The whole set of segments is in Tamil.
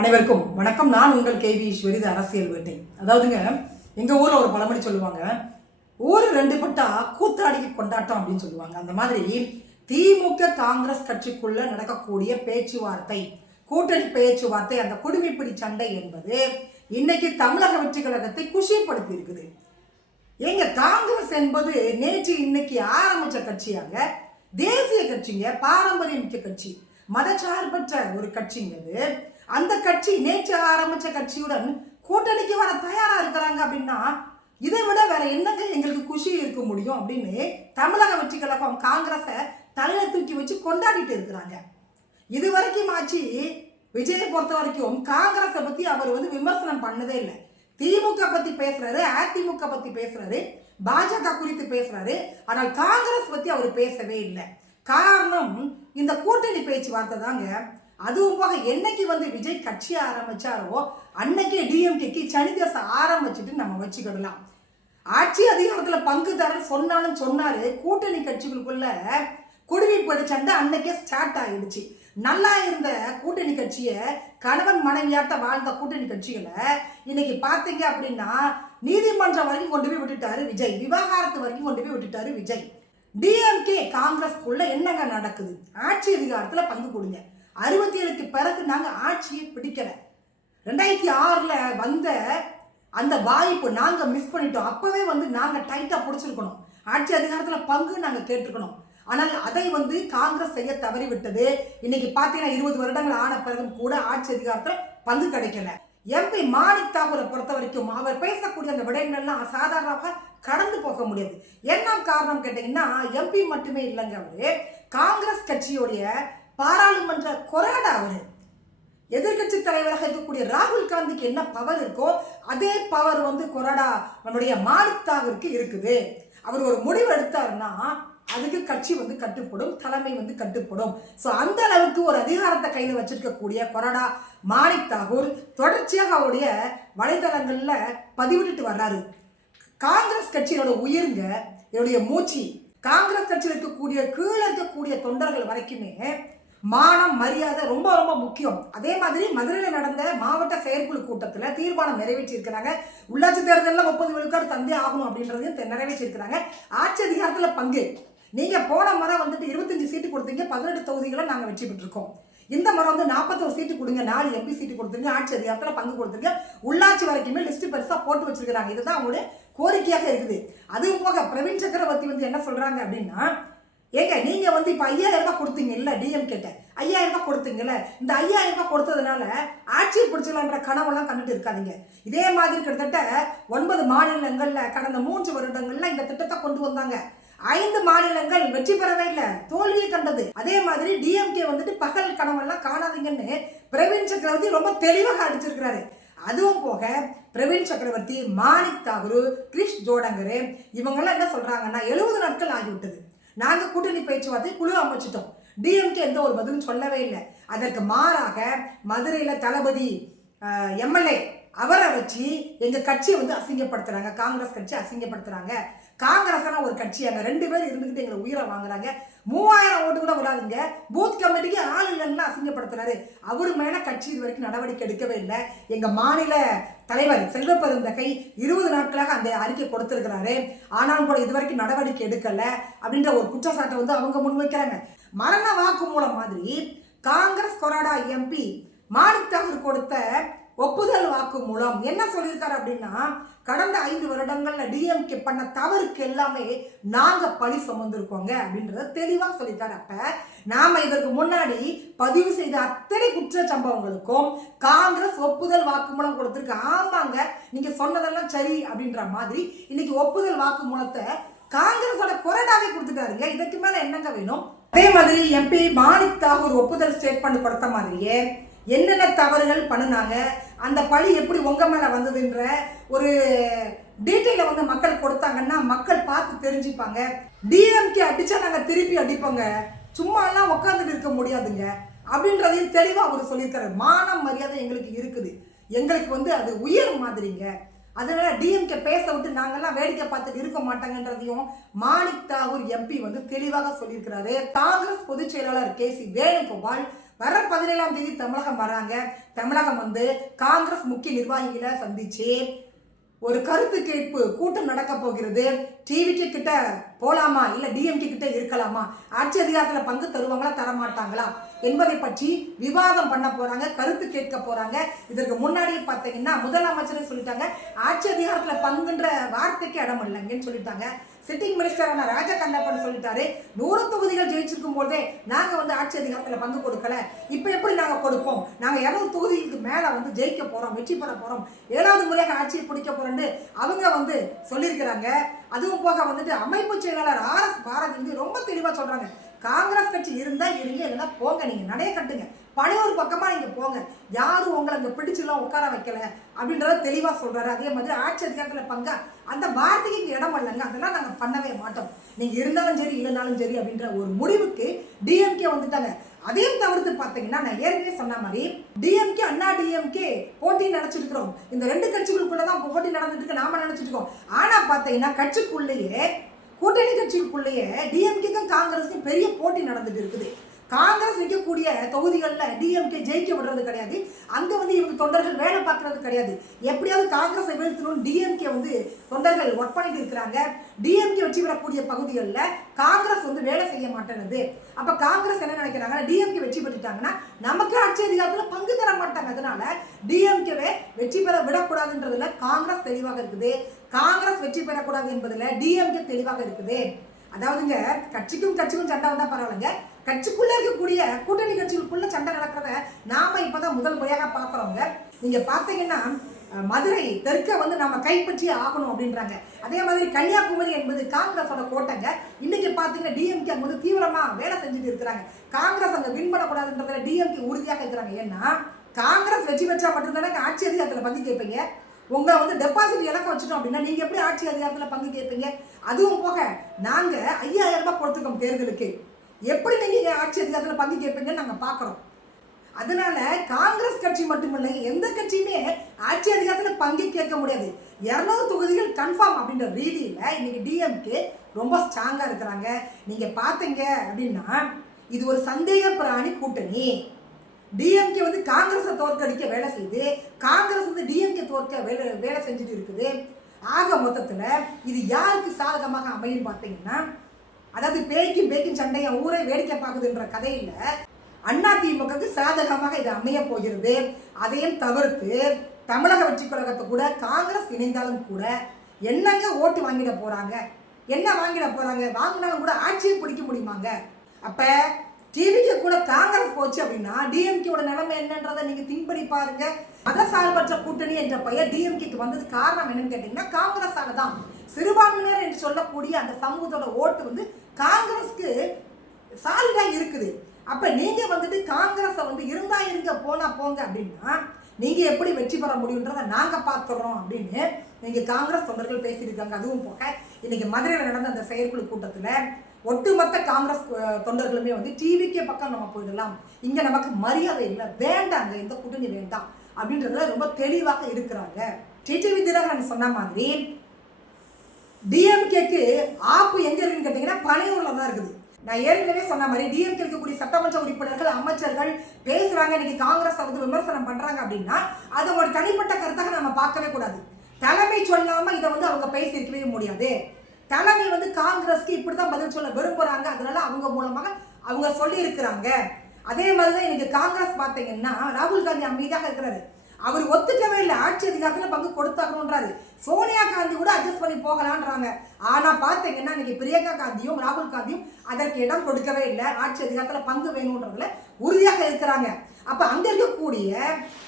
அனைவருக்கும் வணக்கம். நான் உங்கள் கேவி ஈஸ்வரி இது அரசியல் வேட்டை. அதாவதுங்க எங்கள் ஊரில் ஒரு பழமொழி சொல்லுவாங்க ஊர் ரெண்டு பட்டா கூத்தாடிக்கு கொண்டாட்டம் அப்படின்னு சொல்லுவாங்க. அந்த மாதிரி திமுக காங்கிரஸ் கட்சிக்குள்ள நடக்கக்கூடிய பேச்சுவார்த்தை கூட்டணி பேச்சுவார்த்தை அந்த குடிமைப்பிடி சண்டை என்பது இன்னைக்கு தமிழக வெற்றி கழகத்தை குஷிப்படுத்தி இருக்குது. எங்க காங்கிரஸ் என்பது நேற்று இன்னைக்கு ஆரம்பிச்ச கட்சியாங்க. தேசிய கட்சிங்க பாரம்பரிய மிக்க கட்சி. மதச்சார்பற்ற ஒரு கட்சிங்க அந்த கட்சி நேற்று ஆரம்பித்த கட்சியுடன் கூட்டணிக்கு வர தயாராக இருக்கிறாங்க அப்படின்னா இதை விட வேற என்னங்க எங்களுக்கு குஷி இருக்க முடியும் அப்படின்னு தமிழக வெற்றி கழகம் காங்கிரஸை தலையில தூக்கி வச்சு கொண்டாடிட்டு இருக்கிறாங்க. இது வரைக்கும் ஆச்சு விஜயை பொறுத்த வரைக்கும் காங்கிரஸை பற்றி அவர் வந்து விமர்சனம் பண்ணதே இல்லை. திமுக பற்றி பேசுறாரு அதிமுக பற்றி பேசுறாரு பாஜக குறித்து பேசுறாரு ஆனால் காங்கிரஸ் பற்றி அவர் பேசவே இல்லை. காரணம் இந்த கூட்டணி பேச்சுவார்த்தை தாங்க. அதுவும் போக என்னைக்கு வந்து விஜய் கட்சி ஆரம்பிச்சாரோ அன்னைக்கே டிஎம்கேக்கு சனிதசை ஆரம்பிச்சுட்டு நம்ம வச்சுக்கிடலாம். ஆட்சி அதிகாரத்தில் பங்கு தரேன் சொன்னாலும் சொன்னாரு. கூட்டணி கட்சிகளுக்குள்ள குடிமைப்பட சண்டை அன்னைக்கே ஸ்டார்ட் ஆயிடுச்சு. நல்லா இருந்த கூட்டணி கட்சியை கணவன் மனைவியார்த்த வாழ்ந்த கூட்டணி கட்சிகளை இன்னைக்கு பார்த்தீங்க அப்படின்னா நீதிமன்றம் வரைக்கும் கொண்டு போய் விட்டுட்டாரு விஜய். விவகாரத்து வரைக்கும் கொண்டு போய் விட்டுட்டாரு விஜய். டிஎம்கே காங்கிரஸ்குள்ள என்னங்க நடக்குது? ஆட்சி அதிகாரத்தில் பங்கு கொடுங்க. அறுபத்தி ஏழுக்கு பிறகு நாங்கள் ஆட்சியை பிடிக்கல. ரெண்டாயிரத்தி ஆறில் வந்த அந்த வாய்ப்பு நாங்கள் மிஸ் பண்ணிட்டோம். அப்போவே வந்து நாங்கள் டைட்டாக பிடிச்சிருக்கணும். ஆட்சி அதிகாரத்தில் பங்கு நாங்கள் கேட்டிருக்கணும். ஆனால் அதை வந்து காங்கிரஸ் செய்ய தவறிவிட்டது. இன்னைக்கு பார்த்தீங்கன்னா இருபது வருடங்கள் ஆன பிறகும் கூட ஆட்சி அதிகாரத்தில் பங்கு கிடைக்கல. எம்பி மாணிக் தாகூரை பொறுத்த வரைக்கும் அவர் பேசக்கூடிய அந்த விடயங்கள்லாம் சாதாரணமாக கடந்து போக முடியாது. என்ன காரணம் கேட்டீங்கன்னா எம்பி மட்டுமே இல்லைங்க அவரு. காங்கிரஸ் கட்சியுடைய பாராளுமன்ற கொறாடா அவர். எதிர்கட்சி தலைவராக இருக்கக்கூடிய ராகுல் காந்திக்கு என்ன பவர் இருக்கோ அதே பவர் வந்து கொறடா நம்முடைய மாலிக் இருக்குது. அவர் ஒரு முடிவு எடுத்தாருன்னா அதுக்கு கட்சி வந்து கட்டுப்படும் தலைமை வந்து கட்டுப்படும். ஸோ அந்த அளவுக்கு ஒரு அதிகாரத்தை கையில் வச்சிருக்கக்கூடிய கொரடா மாணிக் தாகூர் தொடர்ச்சியாக அவருடைய வலைதளங்களில் பதிவிட்டுட்டு வர்றாரு. காங்கிரஸ் கட்சியோட உயிருங்க என்னுடைய மூச்சு. காங்கிரஸ் கட்சியில் இருக்கக்கூடிய கீழே இருக்கக்கூடிய தொண்டர்கள் வரைக்குமே மானம் மரியாதை ரொம்ப ரொம்ப முக்கியம். அதே மாதிரி மதுரையில் நடந்த மாவட்ட செயற்குழு கூட்டத்தில் தீர்மானம் நிறைவேற்றியிருக்கிறாங்க. உள்ளாட்சி தேர்தலில் முப்பது விழுக்காடு தந்தே ஆகணும் அப்படின்றதையும் தெ- ஆட்சி அதிகாரத்தில் பங்கு. நீங்கள் போன முறை வந்துட்டு இருபத்தஞ்சு சீட்டு கொடுத்தீங்க பதினெட்டு தொகுதிகளை நாங்கள் வெற்றி பெற்றிருக்கோம் இந்த முறை வந்து நாற்பத்தொரு சீட்டு கொடுங்க நாலு எம்பி சீட்டு கொடுத்துருங்க ஆட்சி அதிகாரத்தில் பங்கு கொடுத்துருங்க. உள்ளாட்சி வரைக்குமே லிஸ்ட் பெருசாக போட்டு வச்சிருக்கிறாங்க. இதுதான் அவங்களுடைய கோரிக்கையாக இருக்குது. அதுவும் போக பிரவீன் சக்கரவர்த்தி வந்து என்ன சொல்கிறாங்க அப்படின்னா ஏங்க நீங்கள் வந்து இப்போ ஐயாயிரம் ரூபாய் கொடுத்தீங்க இல்ல டிஎம் கிட்ட. ஐயாயிரம் ரூபாய் கொடுத்தீங்கல்ல. இந்த ஐயாயிரம் ரூபாய் கொடுத்ததுனால ஆட்சியை பிடிச்சலான்ற கனவெல்லாம் கண்டுட்டு இருக்காதீங்க. இதே மாதிரி கிட்டத்தட்ட ஒன்பது மாநிலங்களில் கடந்த மூன்று வருடங்களில் இந்த திட்டத்தை கொண்டு வந்தாங்க. ஐந்து மாநிலங்கள் வெற்றி பெறவே இல்லை தோல்வியை கண்டது. அதே மாதிரி டிஎம்கே வந்துட்டு பகல் கனவெல்லாம் காணாதீங்கன்னு பிரவீன் சக்கரவர்த்தி ரொம்ப தெளிவாக அடிச்சிருக்கிறாரு. அதுவும் போக பிரவீன் சக்கரவர்த்தி மாணிக் தாகூர் கிரிஷ் ஜோடங்கரு இவங்கெல்லாம் என்ன சொல்றாங்கன்னா எழுபது நாட்கள் ஆகிவிட்டது. நாங்கள் கூட்டணி பேச்சுவார்த்தை குழு அமைச்சிட்டோம். டிஎம்கே எந்த ஒரு பதிலும் சொல்லவே இல்லை. அதற்கு மாறாக மதுரையில் தளபதி எம்எல்ஏ அவரை வச்சு எங்கள் கட்சியை வந்து அசிங்கப்படுத்துகிறாங்க காங்கிரஸ் கட்சி அசிங்கப்படுத்துகிறாங்க காங்கிரஸான ஒரு கட்சி. அங்கே ரெண்டு பேர் இருந்துக்கிட்டு எங்களை உயிரை வாங்குறாங்க. மூவாயிரம் ஓட்டு கூட விடாதுங்க. பூத் கமிட்டிக்கு ஆள் இல்லைன்னு அசிங்கப்படுத்துறாரு. அவரு மேல கட்சி இது வரைக்கும் நடவடிக்கை எடுக்கவே இல்லை. எங்க மாநில தலைவர் செல்வப்பெருந்தகை இருபது நாட்களாக அந்த அறிக்கை கொடுத்திருக்கிறாரு. ஆனாலும் கூட இது வரைக்கும் நடவடிக்கை எடுக்கல அப்படின்ற ஒரு குற்றச்சாட்டை வந்து அவங்க முன்வைக்கிறாங்க மரண வாக்கு மூலம் மாதிரி காங்கிரஸ் கொராடா எம்பி மாணிக் தாகூர் கொடுத்த ஒப்புதல் வாக்கு மூலம். என்ன சொல்லியிருக்காரு அப்படின்னா கடந்த ஐந்து வருடங்கள்ல டிஎம்கே பண்ண தவறுக்கு எல்லாமே நாங்க பழி சுமந்திருக்கோங்க அப்படின்றத தெளிவா சொல்லிட்டாரு அப்ப நாம இதற்கு முன்னாடி பதிவு செய்த அத்தனை குற்ற சம்பவங்களுக்கும் காங்கிரஸ் ஒப்புதல் வாக்குமூலம் கொடுத்துருக்கு. ஆமாங்க நீங்க சொன்னதெல்லாம் சரி அப்படின்ற மாதிரி இன்னைக்கு ஒப்புதல் வாக்குமூலத்தை காங்கிரஸோட கொறடாவே கொடுத்துட்டாருங்க. இதுக்கு மேல என்னங்க வேணும்? அதே மாதிரி எம்பி மாணிக் தாகூர் ஒப்புதல் ஸ்டேட்மெண்ட் கொடுத்த மாதிரியே என்னென்ன தவறுகள் பண்ணுனாங்க? அந்த பழி எப்படி உங்கள் மேலே வந்ததுன்ற ஒரு டீட்டெயிலை வந்து மக்கள் கொடுத்தாங்கன்னா மக்கள் பார்த்து தெரிஞ்சுப்பாங்க. டிஎம்கே அடித்தா நாங்கள் திருப்பி அடிப்போங்க. சும்மாலாம் உட்காந்துட்டு இருக்க முடியாதுங்க. அப்படின்றதையும் தெளிவாக அவர் சொல்லியிருக்காரு. மானம் மரியாதை எங்களுக்கு இருக்குது. எங்களுக்கு வந்து அது உயர் மாதிரிங்க. அதனால டிஎம்கே பேச விட்டு நாங்கெல்லாம் வேடிக்கை பார்த்துட்டு இருக்க மாட்டாங்கன்றதையும் மாணிக் தாகூர் எம்பி வந்து தெளிவாக சொல்லியிருக்கிறாரு. காங்கிரஸ் பொதுச் செயலாளர் கே சி வேணுகோபால் வர பதினேழாம் தேதி தமிழகம் வராங்க. தமிழகம் வந்து காங்கிரஸ் முக்கிய நிர்வாகிகளை சந்திச்சு ஒரு கருத்து கேட்பு கூட்டம் நடக்க போகிறது. டிவிக்கு கிட்ட போலாமா? இல்லை டிஎம்கே கிட்ட இருக்கலாமா? ஆட்சி அதிகாரத்தில் பங்கு தருவாங்களா தர மாட்டாங்களா என்பதை பற்றி விவாதம் பண்ண போறாங்க கருத்து கேட்க போறாங்க. இதற்கு முன்னாடி பார்த்தீங்கன்னா முதலமைச்சரே சொல்லிட்டாங்க ஆட்சி அதிகாரத்தில் பங்குன்ற வார்த்தைக்கு இடம் இல்லைங்கன்னு சொல்லிட்டாங்க. சிட்டிங் மினிஸ்டரான ராஜா கண்ணப்பன் சொல்லிட்டாரு நூறு தொகுதிகள் ஜெயிச்சிருக்கும் போதே நாங்க வந்து ஆட்சி அதிகாரத்தில் பங்கு கொடுக்கல. இப்ப எப்படி நாங்க கொடுப்போம்? நாங்க இரநூறு தொகுதிகளுக்கு மேல வந்து ஜெயிக்க போறோம் வெற்றி பெற போறோம். ஏழாவது முறையாக ஆட்சியை பிடிக்க போறோம்னு அவங்க வந்து சொல்லியிருக்கிறாங்க. அதுவும் போக வந்துட்டு அமைப்பு செயலாளர் ஆர் எஸ் பாரதி வந்து ரொம்ப தெளிவா சொல்றாங்க. காங்கிரஸ் கட்சி இருந்தால் இருங்க இல்லைன்னா போங்க. நீங்கள் நடைய கட்டுங்க. பழைய பக்கமாக நீங்கள் போங்க. யாரும் உங்களை அங்கே பிடிச்செல்லாம் உட்கார வைக்கல அப்படின்றத தெளிவாக சொல்கிறாரு அதே மாதிரி ஆட்சி அதிகாரத்தில் பங்கா அந்த வார்த்தைக்கு இங்கே இடம் இல்லைங்க. அதெல்லாம் நாங்கள் பண்ணவே மாட்டோம். நீங்கள் இருந்தாலும் சரி இல்லைனாலும் சரி அப்படின்ற ஒரு முடிவுக்கு டிஎம்கே வந்துட்டாங்க. அதையும் தவிர்த்து பார்த்தீங்கன்னா நான் ஏற்கனவே சொன்ன மாதிரி டிஎம்கே அண்ணா டிஎம்கே போட்டி நினைச்சிட்டு இருக்கிறோம் இந்த ரெண்டு கட்சிகளுக்குள்ள தான் போட்டி நடந்துட்டு இருக்கு. நாம நினைச்சிட்டு இருக்கோம். ஆனா பார்த்தீங்கன்னா கட்சிக்குள்ளேயே கூட்டணி கட்சிக்குள்ளேயே டிஎம்கேக்கும் காங்கிரஸுக்கும் பெரிய போட்டி நடந்துட்டு இருக்குது. காங்கிரஸ் நிற்கக்கூடிய தொகுதிகளில் டிஎம்கே ஜெயிக்க விடுறது கிடையாது. அங்கே வந்து இவங்க தொண்டர்கள் வேலை பார்க்கறது கிடையாது. எப்படியாவது காங்கிரஸை வீழ்த்தணும்னு டிஎம்கே வந்து தொண்டர்கள் ஒர்க் பண்ணிட்டு இருக்கிறாங்க. டிஎம்கே வெற்றி பெறக்கூடிய பகுதிகளில் காங்கிரஸ் வந்து வேலை செய்ய மாட்டேங்குது. அப்போ காங்கிரஸ் என்ன நினைக்கிறாங்கன்னா டிஎம்கே வெற்றி பெற்றுட்டாங்கன்னா நமக்கு ஆட்சி அதிகாரத்தில் பங்கு தர மாட்டாங்க. அதனால டிஎம்கேவை வெற்றி பெற விடக்கூடாதுன்றதுல காங்கிரஸ் தெளிவாக இருக்குது. காங்கிரஸ் வெற்றி பெறக்கூடாது என்பதில் டிஎம்கே தெளிவாக இருக்குது. அதாவதுங்க கட்சிக்கும் கட்சிக்கும் சண்டை வந்தா பரவாயில்லைங்க. கட்சிக்குள்ள இருக்கக்கூடிய கூட்டணி கட்சிகளுக்குள்ள சண்டை நடக்கிறத நாம இப்பதான் முதல் முறையாக பாக்குறோங்க நீங்க பாத்தீங்கன்னா மதுரை தெற்க வந்து நம்ம கைப்பற்றி ஆகணும் அப்படின்றாங்க. அதே மாதிரி கன்னியாகுமரி என்பது காங்கிரஸோட கோட்டைங்க. இன்னைக்கு பாத்தீங்கன்னா டிஎம்கே அங்க வந்து தீவிரமா வேலை செஞ்சுட்டு இருக்கிறாங்க. காங்கிரஸ் அங்க வின் பண்ணக்கூடாதுன்றதுல டிஎம்கே உறுதியாக இருக்கிறாங்க. ஏன்னா காங்கிரஸ் வெற்றி பெற்றா மட்டும்தானே ஆட்சி அதிகாரத்துல பங்கு கேட்பீங்க? உங்களை வந்து டெபாசிட் இலக்க வச்சுட்டோம் அப்படின்னா நீங்கள் எப்படி ஆட்சி அதிகாரத்தில் பங்கு கேட்பீங்க? அதுவும் போக நாங்கள் ஐயாயிரம் ரூபாய் கொடுத்துருக்கோம் தேர்தலுக்கு. எப்படி நீங்கள் ஆட்சி அதிகாரத்தில் பங்கு கேட்பீங்கன்னு நாங்கள் பார்க்குறோம். அதனால காங்கிரஸ் கட்சி மட்டுமில்லை எந்த கட்சியுமே ஆட்சி அதிகாரத்தில் பங்கு கேட்க முடியாது. இரநூறு தொகுதிகள் கன்ஃபார்ம் அப்படின்ற ரீதியில் இன்னைக்கு டிஎம்கே ரொம்ப ஸ்ட்ராங்காக இருக்கிறாங்க. நீங்கள் பார்த்தீங்க அப்படின்னா இது ஒரு சந்தேக பிராணி கூட்டணி. டிஎம்கே வந்து காங்கிரஸை தோற்கடிக்க வேலை செய்யுது காங்கிரஸ் வந்து டிஎம்கே தோற்க வேலை வேலை செஞ்சுட்டு இருக்குது. ஆக மொத்தத்தில் இது யாருக்கு சாதகமாக அமையும் பார்த்தீங்கன்னா அதாவது பேய்க்கும் பேய்க்கும் சண்டையை ஊரை வேடிக்கை பார்க்குதுன்ற கதையில் அண்ணா திமுகவுக்கு சாதகமாக இது அமைய போகிறது. அதையும் தவிர்த்து தமிழக வெற்றி கழகத்தை கூட காங்கிரஸ் இணைந்தாலும் கூட என்னங்க ஓட்டு வாங்கிட போகிறாங்க என்ன வாங்கிட போகிறாங்க வாங்கினாலும் கூட ஆட்சியை பிடிக்க முடியுமாங்க? அப்போ டிவிக்கு கூட காங்கிரஸ் போச்சு அப்படின்னா டிஎம்கேவோட நிலைமை என்னன்றதை நீங்க திங்க் பண்ணி பாருங்க. மதசார்பற்ற கூட்டணி என்ற பெயர் டிஎம்கேக்கு வந்தது காரணம் என்னன்னு கேட்டீங்கன்னா காங்கிரஸால தான். சிறுபான்மையினர் என்று சொல்லக்கூடிய அந்த சமூகத்தோட ஓட்டு வந்து காங்கிரஸ்க்கு சாலிடா இருக்குது. அப்ப நீங்க வந்துட்டு காங்கிரஸை வந்து இருந்தா இருங்க போனா போங்க அப்படின்னா நீங்க எப்படி வெற்றி பெற முடியுன்றதை நாங்க பார்த்துடுறோம் அப்படின்னு நீங்க காங்கிரஸ் தொண்டர்கள் பேசியிருக்காங்க. அதுவும் போக இன்னைக்கு மதுரையில் நடந்த அந்த செயற்குழு கூட்டத்தில் ஒட்டுமொத்த காங்கிரஸ் தொண்டர்களுமே வந்து டிவிக்கே பக்கம் நம்ம போயிடலாம். இங்கே நமக்கு மரியாதை இல்லை. வேண்டாங்க இந்த கூட்டணி வேண்டாம். அப்படின்றதுல ரொம்ப தெளிவாக இருக்கிறாங்க. டிடிவி தினகரன் சொன்ன மாதிரி டிஎம்கேக்கு ஆப்பு எங்க இருக்குன்னு கேட்டீங்கன்னா தான் இருக்குது. நான் ஏற்கனவே சொன்ன மாதிரி டிஎம்கே இருக்கக்கூடிய சட்டமன்ற உறுப்பினர்கள் அமைச்சர்கள் பேசுறாங்க. இன்னைக்கு காங்கிரஸ் வந்து விமர்சனம் பண்றாங்க அப்படின்னா அது அவங்களோட தனிப்பட்ட கருத்தாக நம்ம பார்க்கவே கூடாது. தலைமை சொல்லாம இதை வந்து அவங்க பேசியிருக்கவே முடியாது. தலைமை வந்து காங்கிரஸ்க்கு இப்படி தான் பதில் சொல்ல விரும்புறாங்க. அதனால அவங்க மூலமாக அவங்க சொல்லியிருக்கிறாங்க. அதே மாதிரி தான் எனக்கு காங்கிரஸ் பார்த்தீங்கன்னா ராகுல் காந்தி அமைதியாக இருக்கிறாரு. அவர் ஒத்துக்கவே இல்லை. ஆட்சி அதிகாரத்தில் பங்கு கொடுத்தாகணுன்றாரு சோனியா காந்தி கூட அட்ஜஸ்ட் பண்ணி போகலான்றாங்க. ஆனால் பார்த்தீங்கன்னா இன்னைக்கு பிரியங்கா காந்தியும் ராகுல் காந்தியும் அதற்கு இடம் கொடுக்கவே இல்லை. ஆட்சி அதிகாரத்தில் பங்கு வேணுன்றதுல உறுதியாக இருக்கிறாங்க. அப்போ அங்கே இருக்கக்கூடிய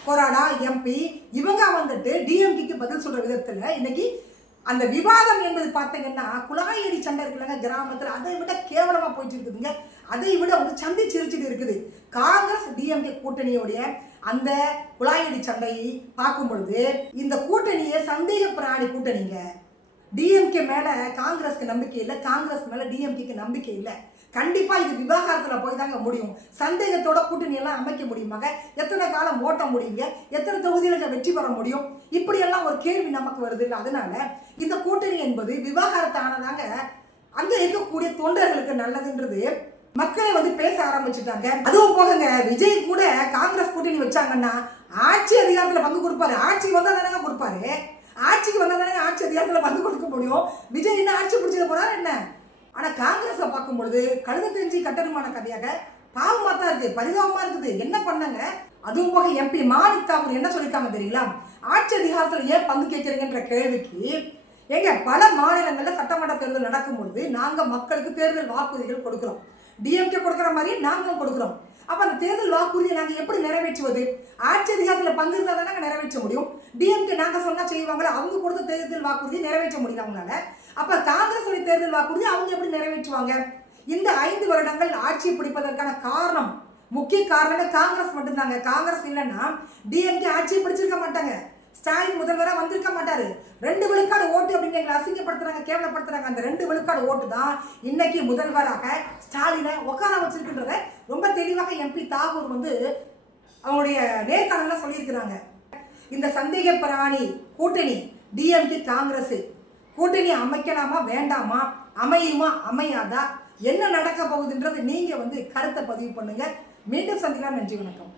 கொராடா எம்பி இவங்க வந்துட்டு டிஎம்கேக்கு பதில் சொல்கிற விதத்தில் இன்னைக்கு அந்த விவாதம் என்பது பார்த்தீங்கன்னா குழாயடி சண்டை இருக்குல்லங்க கிராமத்தில் அதை விட கேவலமாக போயிட்டு இருக்குதுங்க அதை விட வந்து சந்தி சிரிச்சிட்டு இருக்குது. காங்கிரஸ் டிஎம்கே கூட்டணியோடைய அந்த குழாயடி சண்டையை பார்க்கும் பொழுது இந்த கூட்டணியை சந்தேக பிராணி கூட்டணிங்க. டிஎம்கே மேலே காங்கிரஸ்க்கு நம்பிக்கை இல்லை காங்கிரஸ் மேலே டிஎம்கேக்கு நம்பிக்கை இல்லை. கண்டிப்பா இது விவாகரத்துல போய் தாங்க முடியும். சந்தேகத்தோட கூட்டணி எல்லாம் அமைக்க முடியுமாங்க எத்தனை காலம் ஓட்ட முடியுங்க? எத்தனை தொகுதிகளுக்கு வெற்றி பெற முடியும்? இப்படியெல்லாம் ஒரு கேள்வி நமக்கு வருது இல்லை. அதனால இந்த கூட்டணி என்பது விவாகரத்து ஆனதாங்க அங்க இருக்கக்கூடிய தொண்டர்களுக்கு நல்லதுன்றது மக்களை வந்து பேச ஆரம்பிச்சுட்டாங்க. அதுவும் போகங்க விஜய் கூட காங்கிரஸ் கூட்டணி வச்சாங்கன்னா ஆட்சி அதிகாரத்துல பங்கு கொடுப்பாரு. ஆட்சிக்கு வந்தா தானே கொடுப்பாரு. ஆட்சிக்கு வந்தா தானே ஆட்சி அதிகாரத்துல பங்கு கொடுக்க முடியும். விஜய் என்ன ஆட்சி பிடிச்சது போனாரு என்ன? ஆனா காங்கிரஸை பார்க்கும் பொழுது கழுத தெரிஞ்சு கட்டணமான கதையாக பாவமா தான் இருக்கு பரிதாபமா இருக்குது. என்ன பண்ணாங்க? அதுவும் போக எம்பி மாணிக் தாக்கூர் என்ன சொல்லியிருக்காங்க தெரியுங்களா? ஆட்சி அதிகாரத்தில் ஏன் பங்கு கேட்குறீங்கன்ற கேள்விக்கு ஏங்க பல மாநிலங்களில் சட்டமன்ற தேர்தல் நடக்கும் பொழுது நாங்கள் மக்களுக்கு தேர்தல் வாக்குறுதிகள் கொடுக்குறோம். டிஎம்கே கொடுக்குற மாதிரி நாங்களும் கொடுக்குறோம். அப்போ அந்த தேர்தல் வாக்குறுதியை நாங்கள் எப்படி நிறைவேற்றுவது? ஆட்சி அதிகாரத்தில் பங்கு இருந்தால் தான் நாங்கள் நிறைவேற்ற முடியும். டிஎம்கே நாங்கள் சொன்னால் செய்வாங்களா அவங்க கொடுத்த தேர்தல் வாக்குறுதியை நிறைவேற்ற முடியல அவங்களால அப்போ காங்கிரஸ் தேர்தல் வாக்குறுதி அவங்க எப்படி நிறைவேற்றுவாங்க? இந்த ஐந்து வருடங்கள் ஆட்சியை பிடிப்பதற்கான காரணம் முக்கிய காரணமே காங்கிரஸ் மட்டும்தாங்க. காங்கிரஸ் இல்லைன்னா டிஎம்கே ஆட்சியை பிடிச்சிருக்க மாட்டாங்க. ஸ்டாலின் முதல்வராக வந்திருக்க மாட்டாரு. ரெண்டு விழுக்காடு ஓட்டு அப்படின்னு எங்களை அசிங்கப்படுத்துறாங்க கேவலப்படுத்துறாங்க. அந்த ரெண்டு விழுக்காடு ஓட்டு தான் இன்னைக்கு முதல்வராக ஸ்டாலினை உட்கார வச்சிருக்கின்றத ரொம்ப தெளிவாக எம்பி தாகூர் வந்து அவங்களுடைய நேர்காணல சொல்லியிருக்கிறாங்க. இந்த சந்தேக பிராணி கூட்டணி டிஎம்கே காங்கிரஸ் கூட்டணி அமைக்கலாமா வேண்டாமா? அமையுமா அமையாதா? என்ன நடக்க போகுதுன்றது நீங்க வந்து கருத்தை பதிவு பண்ணுங்க. மீண்டும் சந்திக்கலாம். நன்றி வணக்கம்.